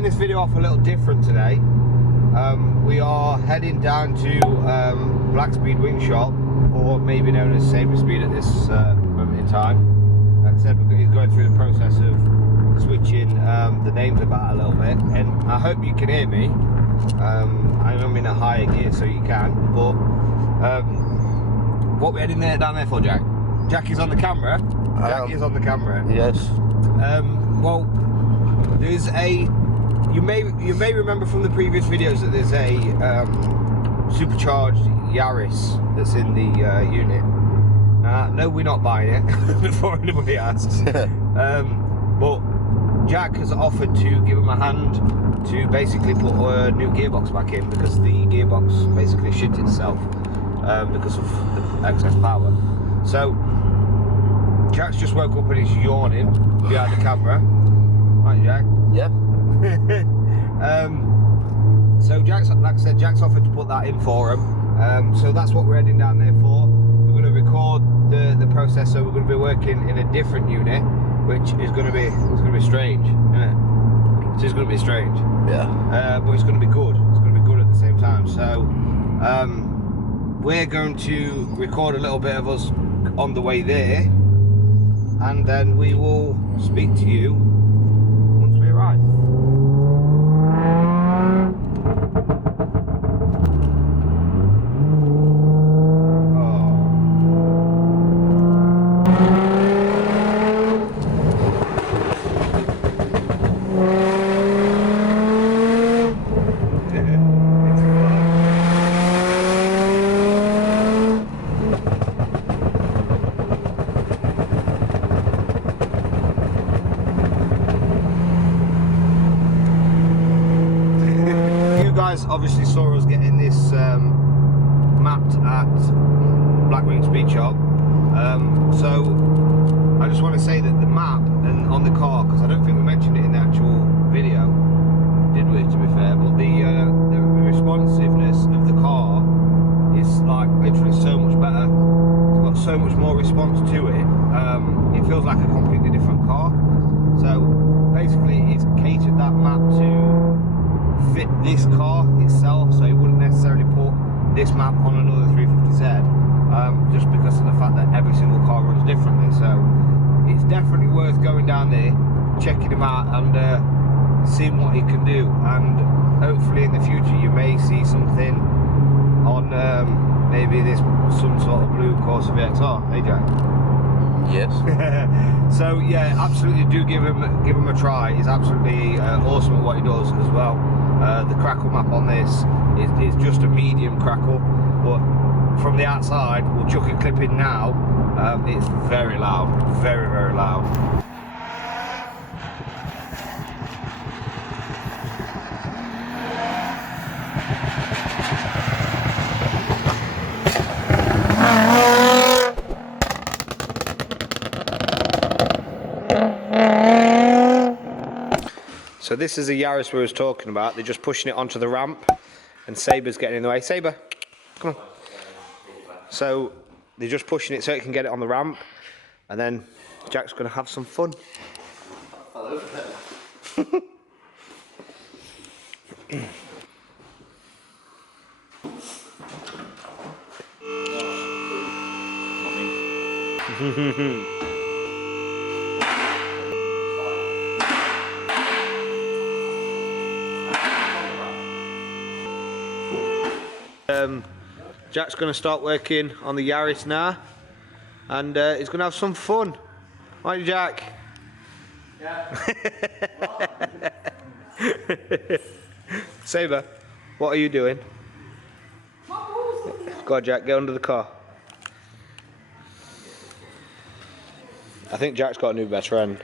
starting this video off a little different today. We are heading down to Black Speed Wing Shop, or maybe known as Sabre Speed at this moment in time. Like I said, he's going through the process of switching the names about a little bit, and I hope you can hear me. I'm in a higher gear, so you can. But what we're heading down there for, Jack? Jack is on the camera. Jack is on the camera. Yes. Well, there's a. You may remember from the previous videos that there's a SuperCharged Yaris that's in the unit. No, we're not buying it before anybody asks. But Jack has offered to give him a hand to basically put a new gearbox back in, because the gearbox basically shit itself because of the excess power. So Jack's just woke up and he's yawning behind the camera. Right, Jack? Yeah. So Jack's, like I said, Jack's offered to put that in for him. So that's what we're heading down there for. We're going to record the process. So we're going to be working in a different unit, which is going to be strange, isn't it? It's going to be strange. Yeah. But it's going to be good. It's going to be good at the same time. So we're going to record a little bit of us on the way there, and then we will speak to you once we arrive. Obviously saw us getting this mapped at Blackwing speedshop. So I just want to say that the map and on the car, because I don't think we mentioned it in the actual video, did we, to be fair, but the responsiveness of the car is like literally so much better. It's got so much more response to it. It feels like a completely different car. So basically it's catered that map to fit this car itself, so you wouldn't necessarily put this map on another 350Z, just because of the fact that every single car runs differently. So it's definitely worth going down there, checking him out, and seeing what he can do. And hopefully in the future you may see something on maybe some sort of blue Corsa VXR. Hey, Jack? Yes. So yeah, absolutely do give him a try. He's absolutely awesome at what he does as well. The crackle map on this is just a medium crackle, but from the outside, we'll chuck a clip in now. It's very loud, very, very loud. So this is a Yaris we was talking about. They're just pushing it onto the ramp, and Sabre's getting in the way. Sabre, come on. So they're just pushing it so it can get it on the ramp, and then Jack's going to have some fun. Jack's going to start working on the Yaris now, and he's going to have some fun. Aren't you, Jack? Yeah. Sabre, what are you doing? Go on, Jack, get under the car. I think Jack's got a new best friend.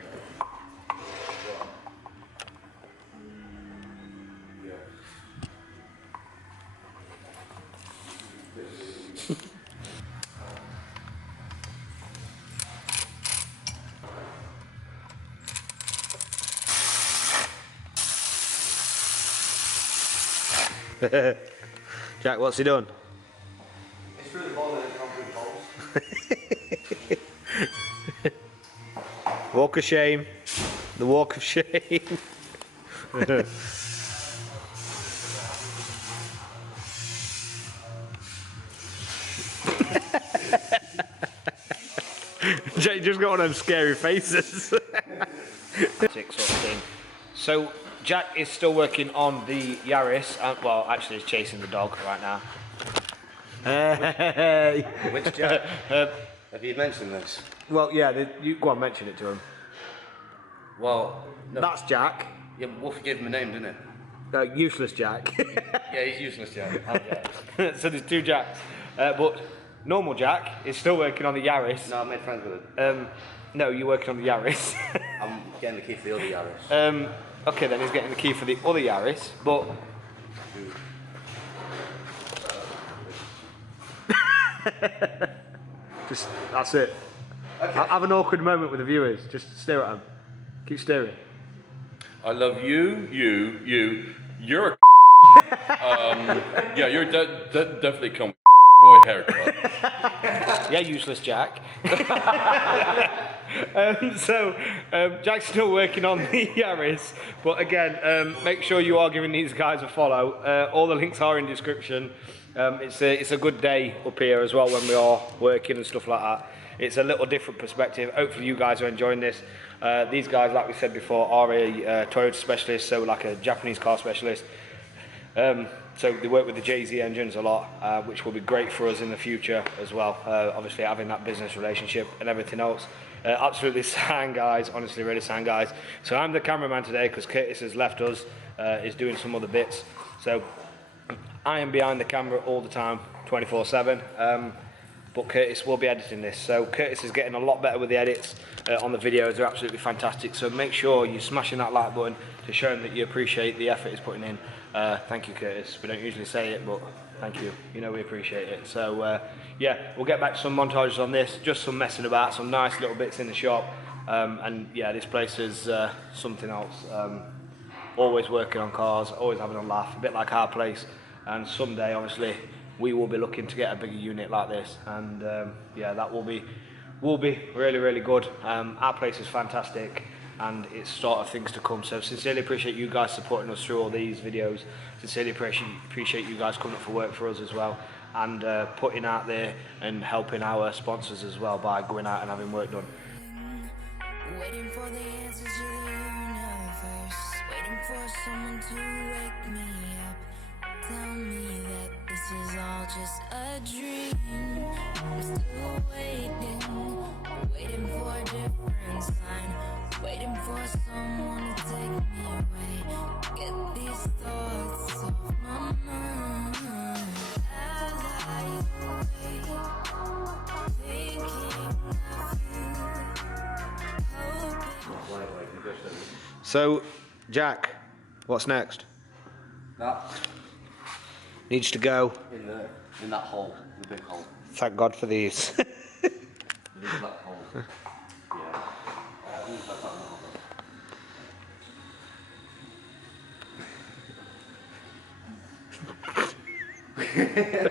Jack, what's he done? It's through the ball and it's not through the poles. Walk of shame. The walk of shame. Jake just got one of them scary faces. Sort of thing. So Jack is still working on the Yaris, well actually he's chasing the dog right now. Hey! Which Jack? Have you mentioned this? Well yeah, you go on, mention it to him. Well, no. That's Jack. Yeah, Wolf gave him a name, didn't it? Useless Jack. Yeah, he's useless Jack. I'm Jack. So there's two Jacks. But normal Jack is still working on the Yaris. No, I made friends with him. No, you're working on the Yaris. I'm getting the key for the other Yaris. Okay, then he's getting the key for the other Yaris, but... Just, that's it. Okay. Have an awkward moment with the viewers. Just stare at them. Keep staring. I love you. You're a yeah, you're definitely come boy haircut. Yeah, useless Jack. Jack's still working on the Yaris, but again, make sure you are giving these guys a follow. All the links are in description. It's a good day up here as well when we are working and stuff like that. It's a little different perspective. Hopefully you guys are enjoying this. These guys, like we said before, are a Toyota specialist, so like a Japanese car specialist. So they work with the JZ engines a lot, which will be great for us in the future as well. Obviously having that business relationship and everything else. Absolutely sound guys, honestly really sound guys. So I'm the cameraman today because Curtis has left us, is doing some other bits. So I am behind the camera all the time, 24/7. But Curtis will be editing this. So Curtis is getting a lot better with the edits on the videos. They're absolutely fantastic. So make sure you're smashing that like button to show him that you appreciate the effort he's putting in. Thank you, Curtis. We don't usually say it, but thank you. You know we appreciate it. So yeah, we'll get back to some montages on this, just some messing about, some nice little bits in the shop. And yeah, this place is something else. Always working on cars, always having a laugh, a bit like our place. And someday, obviously, we will be looking to get a bigger unit like this, and yeah, that will be really, really good. Our place is fantastic, and it's sort of things to come. So sincerely appreciate you guys supporting us through all these videos. Sincerely appreciate you guys coming up for work for us as well, and putting out there and helping our sponsors as well by going out and having work done. Waiting for the answers to the universe, waiting for someone to wake me up, tell me that this is all just a dream. I'm still waiting for a different sign, waiting for someone to take me away, get these thoughts off my mind. As I wait, thinking of you, hoping. So, Jack, what's next? That Needs to go. in that hole, the big hole. Thank God for these. The big black hole. Yeah.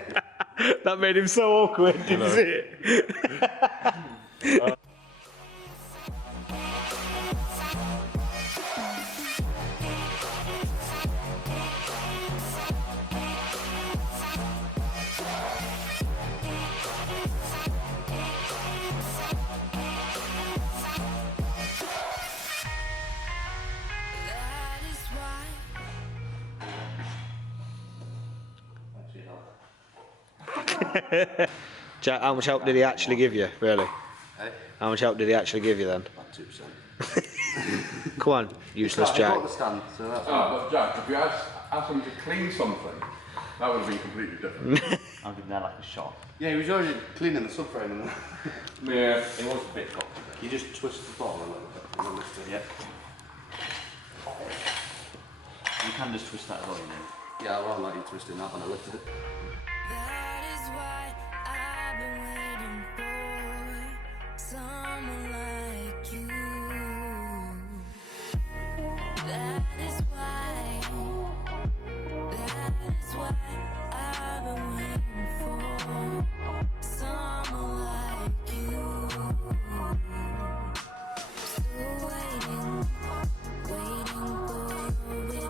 That made him so awkward, did you see it? Jack, how much help did he actually give you, really? Hey? How much help did he actually give you then? About 2%. Come on, useless I Jack. got the stand, so that's But Jack, if you asked him to clean something, that would have been completely different. I'll give that like a shot. Yeah, he was already cleaning the subframe and Yeah. it was a bit cocked. You just twist the ball a little bit and then lift it. Yep. You can just twist that as well, you know. Yeah, I won't like you twisting that when I lifted it. That is why I've been waiting for someone like you. That is why I've been waiting for someone like you. Still waiting for your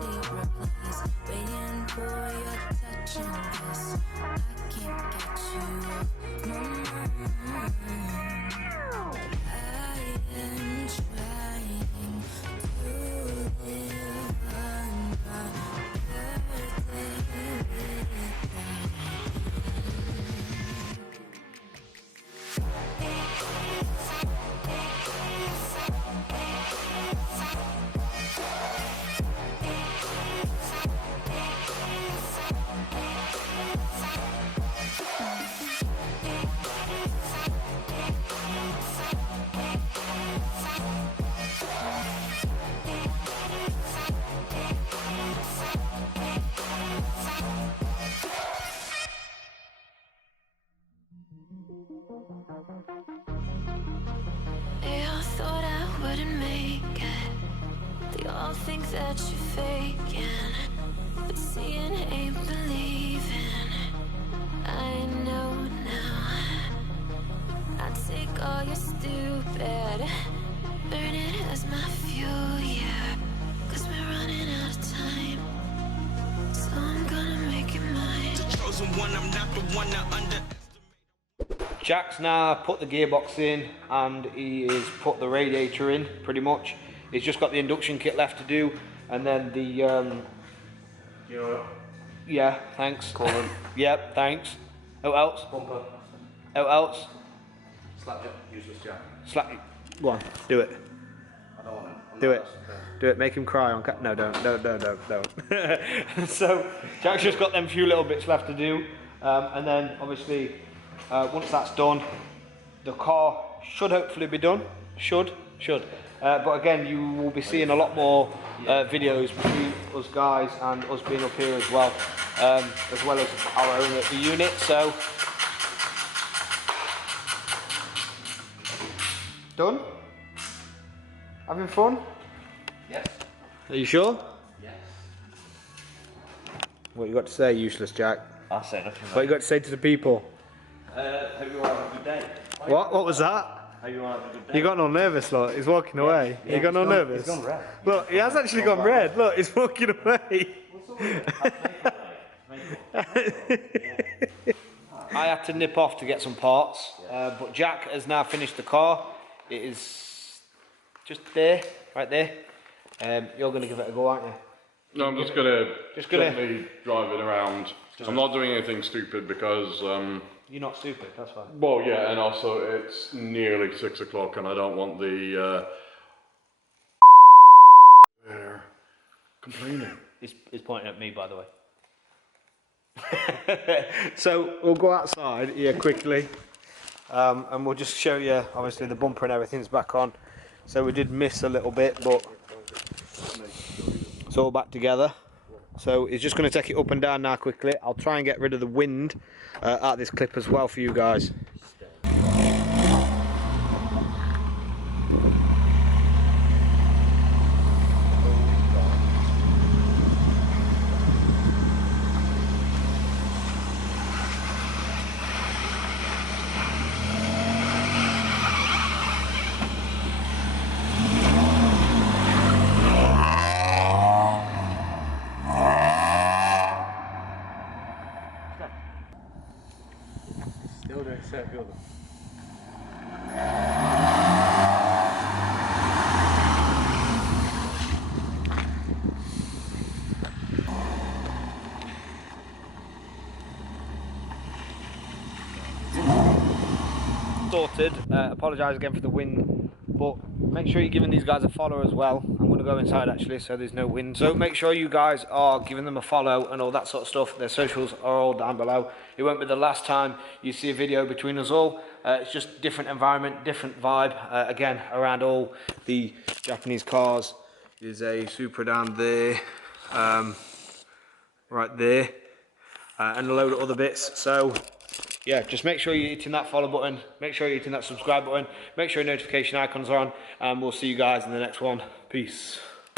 They all thought I wouldn't make it. They all think that you're faking, but seeing ain't believing. I know now. I take all your stupid, burn it as my fuel, yeah. 'Cause we're running out of time, so I'm gonna make it mine. The chosen one, I'm not the one to under. Jack's now put the gearbox in and he is put the radiator in, pretty much. He's just got the induction kit left to do, and then the yeah, thanks. Colin. Yep, thanks. Who else? Bumper. Who else? Slap jack, useless jack. Slap. Go on, do it. I don't want it. Do it. Do it. Make him cry on no, don't. So Jack's just got them few little bits left to do, and then obviously once that's done, the car should hopefully be done. Should. But again, you will be seeing a lot more videos between us guys and us being up here as well as our own at the unit. So done. Having fun? Yes. Are you sure? Yes. What you got to say, useless Jack? I'll say nothing. What you got to say to the people? Hope you all have a good day. What was that? Hope you all have a good day. You got all nervous, look. He's walking away. You got all nervous? He's gone red. Look, he has actually gone red. Look, he's walking away. I had to nip off to get some parts, but Jack has now finished the car. It is just there, right there. You're going to give it a go, aren't you? No, I'm just gonna gonna- gently drive it around. I'm not doing anything stupid because You're not stupid, that's fine. well, yeah, and also it's nearly 6 o'clock, and I don't want the there complaining. He's pointing at me, by the way. So we'll go outside here quickly, and we'll just show you. Obviously, the bumper and everything's back on. So we did miss a little bit, but it's all back together. So he's just going to take it up and down now quickly. I'll try and get rid of the wind out of this clip as well for you guys. Sorted. Apologise again for the wind, but make sure you're giving these guys a follow as well. I'm going to go inside actually, so there's no wind. So make sure you guys are giving them a follow and all that sort of stuff. Their socials are all down below. It won't be the last time you see a video between us all. It's just different environment, different vibe. Again, around all the Japanese cars. There's a Supra down there, right there, and a load of other bits. So yeah, just make sure you're hitting that follow button, make sure you're hitting that subscribe button, make sure your notification icons are on, and we'll see you guys in the next one. Peace.